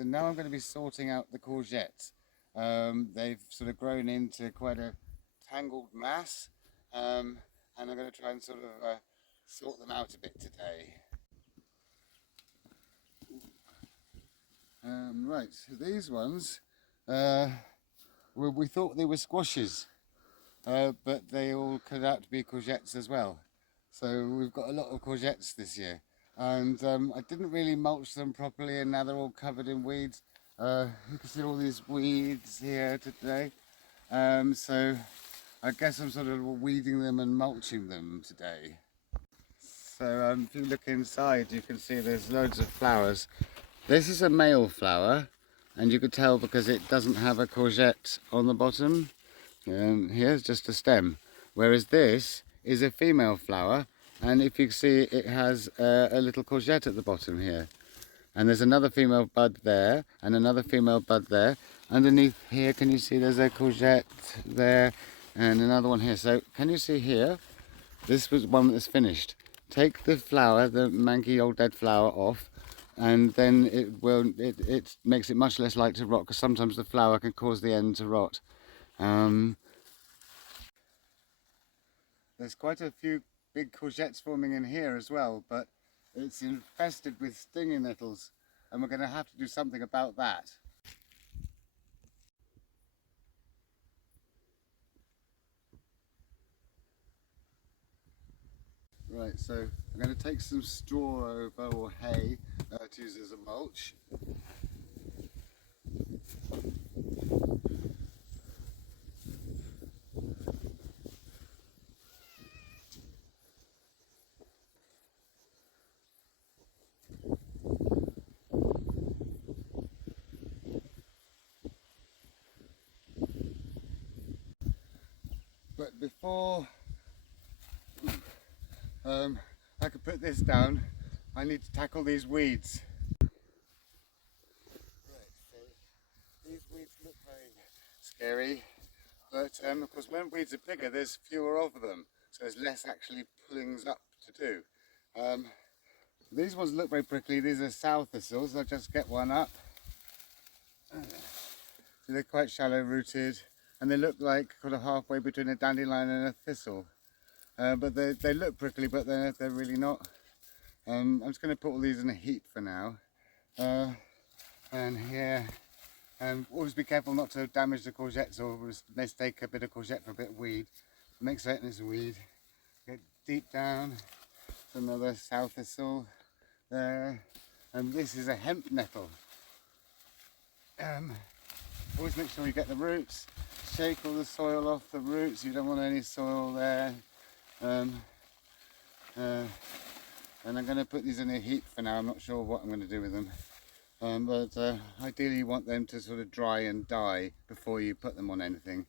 So now I'm going to be sorting out the courgettes. They've sort of grown into quite a tangled mass, and I'm going to try and sort of sort them out a bit today. Right, so these ones, we thought they were squashes, but they all cut out to be courgettes as well. So we've got a lot of courgettes this year. And I didn't really mulch them properly, and now they're all covered in weeds. You can see all these weeds here today. So I guess I'm sort of weeding them and mulching them today. So if you look inside, you can see there's loads of flowers. This is a male flower, and you could tell because it doesn't have a courgette on the bottom. Here's just a stem, whereas this is a female flower, and if you can see, it has a little courgette at the bottom here. And there's another female bud there, and another female bud there. Underneath here, can you see there's a courgette there, and another one here. So can you see here, this was one that's finished. Take the flower, the manky old dead flower off, and then it makes it much less likely to rot, because sometimes the flower can cause the end to rot. There's quite a few big courgettes forming in here as well, but it's infested with stinging nettles, and we're going to have to do something about that. Right, so I'm going to take some straw over, or hay, to use as a mulch. But before I could put this down, I need to tackle these weeds. Right, so these weeds look very scary, but of course when weeds are bigger there's fewer of them, so there's less actually pullings up to do. These ones look very prickly. These are sow thistles. I'll just get one up. So they're quite shallow rooted, and they look like kind of halfway between a dandelion and a thistle. But they look prickly, but they're really not. I'm just going to put all these in a heap for now. And here, always be careful not to damage the courgettes or mistake a bit of courgette for a bit of weed. Make certain it's weed. Get deep down. Another sow thistle there. And this is a hemp nettle. Always make sure you get the roots. Shake all the soil off the roots. You don't want any soil there. And I'm going to put these in a heap for now. I'm not sure what I'm going to do with them. But ideally you want them to sort of dry and die before you put them on anything.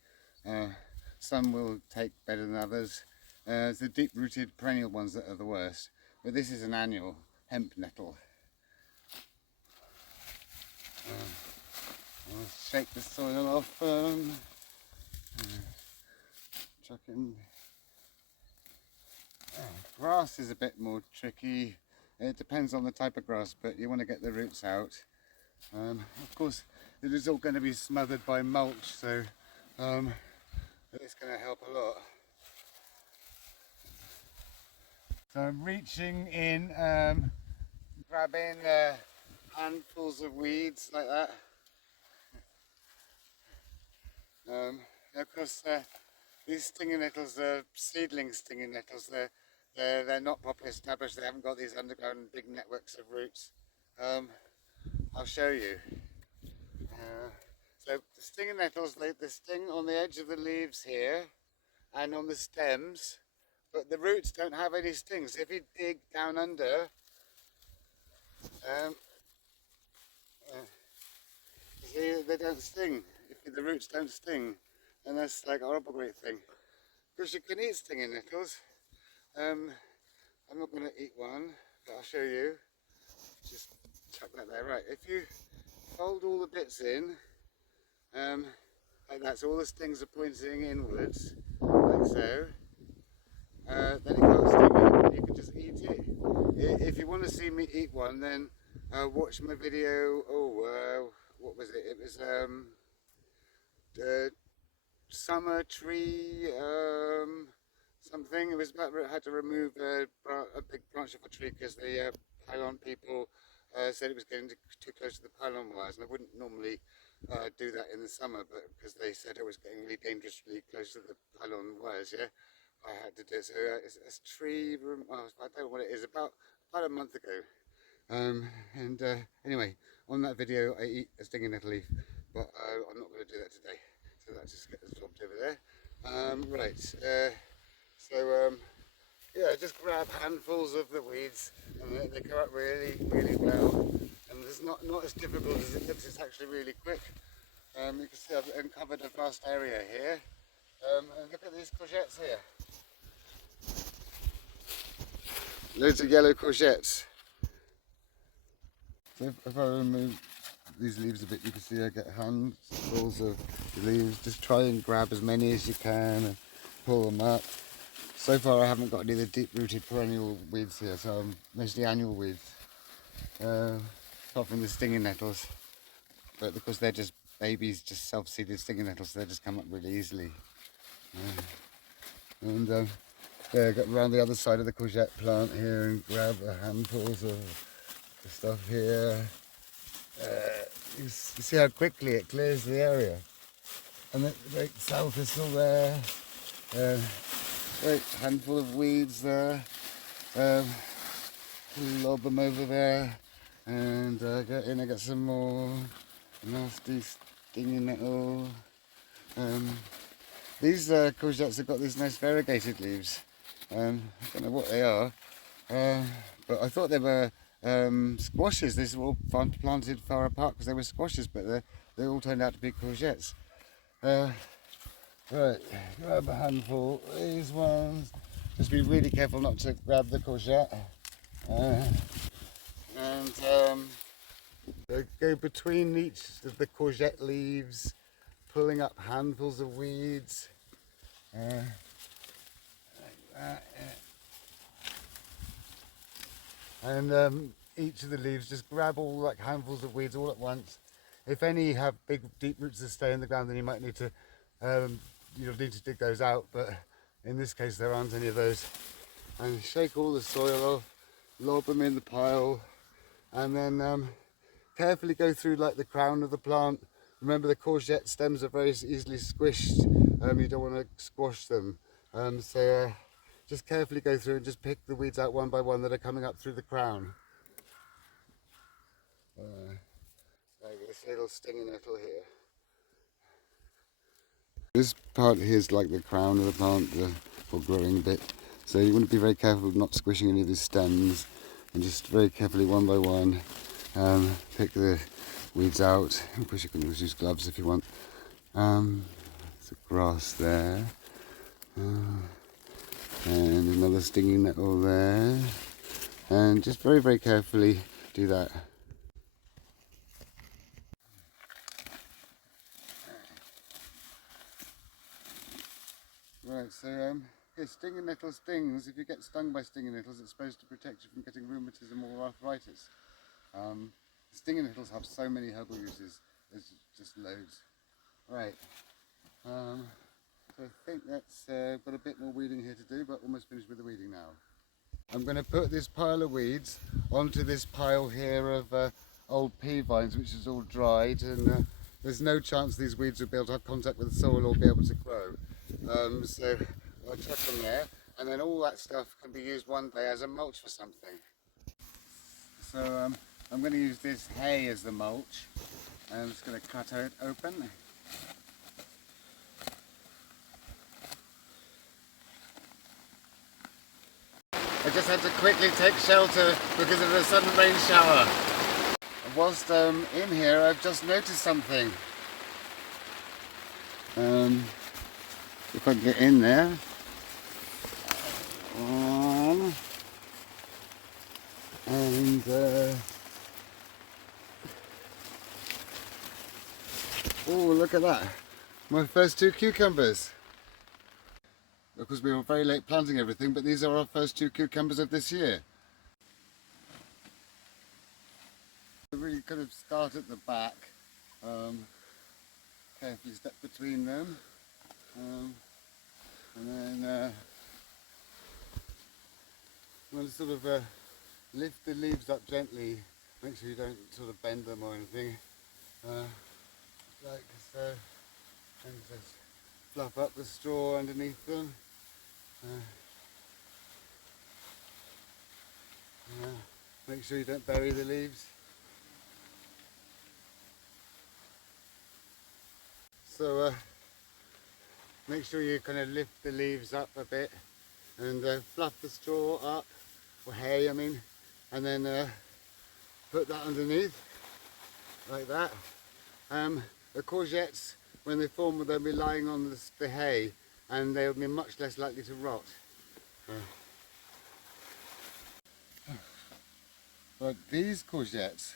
Some will take better than others. It's the deep-rooted perennial ones that are the worst. But this is an annual hemp nettle. I'll shake the soil off. Chuck in. Grass is a bit more tricky. It depends on the type of grass, but you want to get the roots out. Of course, it is all going to be smothered by mulch, so it's going to help a lot. So I'm reaching in, grabbing handfuls of weeds like that. Of course, these stinging nettles are seedling stinging nettles. They're not properly established. They haven't got these underground big networks of roots. I'll show you. So the stinging nettles, they sting on the edge of the leaves here and on the stems, but the roots don't have any stings. If you dig down under, see, they don't sting. The roots don't sting, and that's like a horrible great thing. Because you can eat stinging nettles. I'm not going to eat one, but I'll show you. Just chuck that there. Right, if you fold all the bits in, like that, so all the stings are pointing inwards, like so, then it can't sting you. You can just eat it. If you want to see me eat one, then watch my video. Oh, was summer tree something. It was about had to remove a big branch of a tree because the pylon people said it was getting too close to the pylon wires, and I wouldn't normally do that in the summer, but because they said it was getting really dangerously close to the pylon wires, yeah, I had to do it. So it's a tree room. Oh, I don't know what it is. About a month ago. Anyway, on that video, I eat a stinging nettle leaf, but I'm not going to do that today. So that just gets dropped over there. Yeah, just grab handfuls of the weeds, and they come up really, really well. And it's not as difficult as it looks. It's actually really quick. You can see I've uncovered a vast area here. And look at these courgettes here. Loads of yellow courgettes. So if I remove these leaves a bit, you can see I get handfuls of the leaves. Just try and grab as many as you can and pull them up. So far I haven't got any of the deep-rooted perennial weeds here, so mostly annual weeds. Apart from the stinging nettles. But because they're just babies, just self-seeded stinging nettles, so they just come up really easily. Yeah, got around the other side of the courgette plant here and grab the handfuls of the stuff here. You see how quickly it clears the area. And the great sow thistle there. Great handful of weeds there. Lob them over there. And get in, I got some more nasty stinging nettle. These courgettes have got these nice variegated leaves. I don't know what they are, but I thought they were squashes. These were all planted far apart because they were squashes, but they all turned out to be courgettes. Right, grab a handful of these ones. Just be really careful not to grab the courgette. Go between each of the courgette leaves, pulling up handfuls of weeds. Like that, yeah. And each of the leaves, just grab all like handfuls of weeds all at once. If any have big deep roots that stay in the ground, then you might need to you'll need to dig those out, but in this case there aren't any of those. And shake all the soil off, lob them in the pile, and then carefully go through like the crown of the plant. Remember, the courgette stems are very easily squished. You don't want to squash them. Just carefully go through and just pick the weeds out one by one that are coming up through the crown. Like this little stinging nettle here. This part here is like the crown of the plant, the growing bit. So you want to be very careful of not squishing any of these stems, and just very carefully one by one pick the weeds out. Of course you can use gloves if you want. There's a grass there, and another stinging nettle there, and just very, very carefully do that. Right, so stinging nettle stings. If you get stung by stinging nettles, it's supposed to protect you from getting rheumatism or arthritis. Stinging nettles have so many herbal uses. There's just loads. Right. So I think that's got a bit more weeding here to do, but almost finished with the weeding now. I'm going to put this pile of weeds onto this pile here of old pea vines, which is all dried, and there's no chance these weeds will be able to have contact with the soil or be able to grow. So I'll chuck them there, and then all that stuff can be used one day as a mulch for something. So I'm going to use this hay as the mulch. I'm just going to cut it open. I just had to quickly take shelter because of a sudden rain shower. Whilst in here, I've just noticed something. If I can get in there. Oh, look at that. My first 2 cucumbers. Of course, we were very late planting everything, but these are our first 2 cucumbers of this year. I really could have started at the back, carefully step between them, and then I'm going to sort of lift the leaves up gently. Make sure you don't sort of bend them or anything, like so, and just fluff up the straw underneath them. Make sure you don't bury the leaves. So make sure you kind of lift the leaves up a bit and fluff the straw up, or hay I mean, and then put that underneath like that. The courgettes, when they form, they'll be lying on the hay and they'll be much less likely to rot. But these courgettes,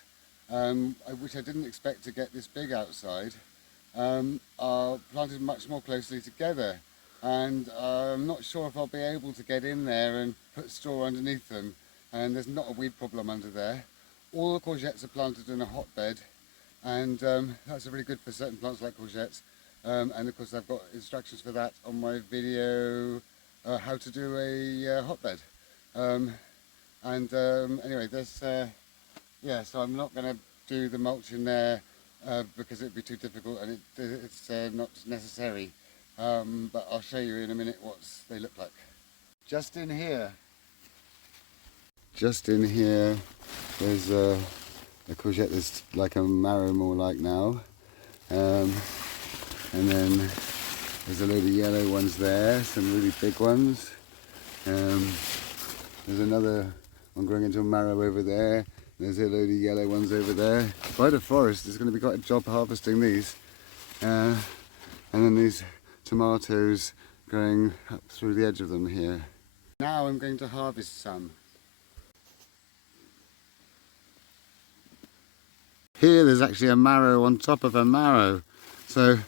which I didn't expect to get this big outside, are planted much more closely together, and I'm not sure if I'll be able to get in there and put straw underneath them, and there's not a weed problem under there. All the courgettes are planted in a hotbed, and that's really good for certain plants like courgettes, and of course I've got instructions for that on my video, how to do a hotbed. Anyway, this, yeah, so I'm not going to do the mulch in there because it would be too difficult, and it's not necessary. But I'll show you in a minute what they look like. Just in here, there's a courgette that's like a marrow more like now. And then there's a load of yellow ones there, some really big ones. There's another one growing into a marrow over there. There's a load of yellow ones over there. Quite a forest. It's going to be quite a job harvesting these. And then these tomatoes growing up through the edge of them here. Now I'm going to harvest some. Here there's actually a marrow on top of a marrow. So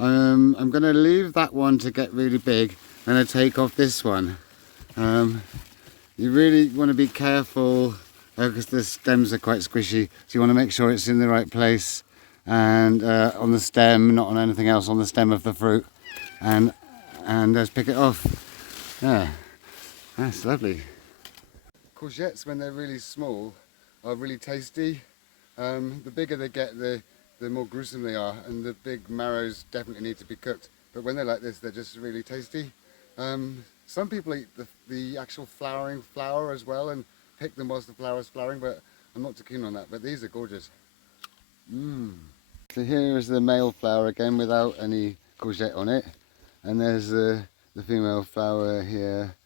I'm going to leave that one to get really big and I take off this one. You really want to be careful because the stems are quite squishy, so you want to make sure it's in the right place and on the stem, not on anything else, on the stem of the fruit, and just pick it off. Yeah, that's lovely. Courgettes, when they're really small, are really tasty. The bigger they get, the more gruesome they are, and the big marrows definitely need to be cooked. But when they're like this, they're just really tasty. Some people eat the actual flowering flower as well and pick them whilst the flower's flowering, but I'm not too keen on that. But these are gorgeous. So here is the male flower again without any courgette on it. And there's the female flower here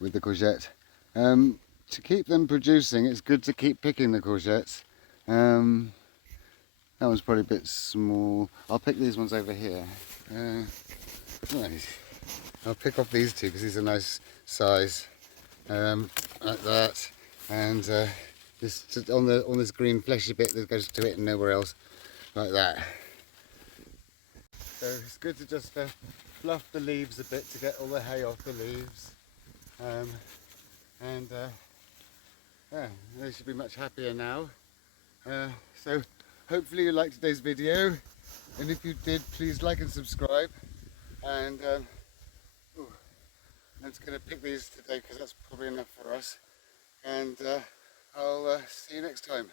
with the courgette. To keep them producing, it's good to keep picking the courgettes. That one's probably a bit small. I'll pick these ones over here. Nice. I'll pick off these two because these are nice size, like that, and just on this green fleshy bit that goes to it and nowhere else, like that. So it's good to just fluff the leaves a bit to get all the hay off the leaves, yeah, they should be much happier now. So hopefully you liked today's video, and if you did, please like and subscribe. And I'm just going to pick these today because that's probably enough for us, and I'll see you next time.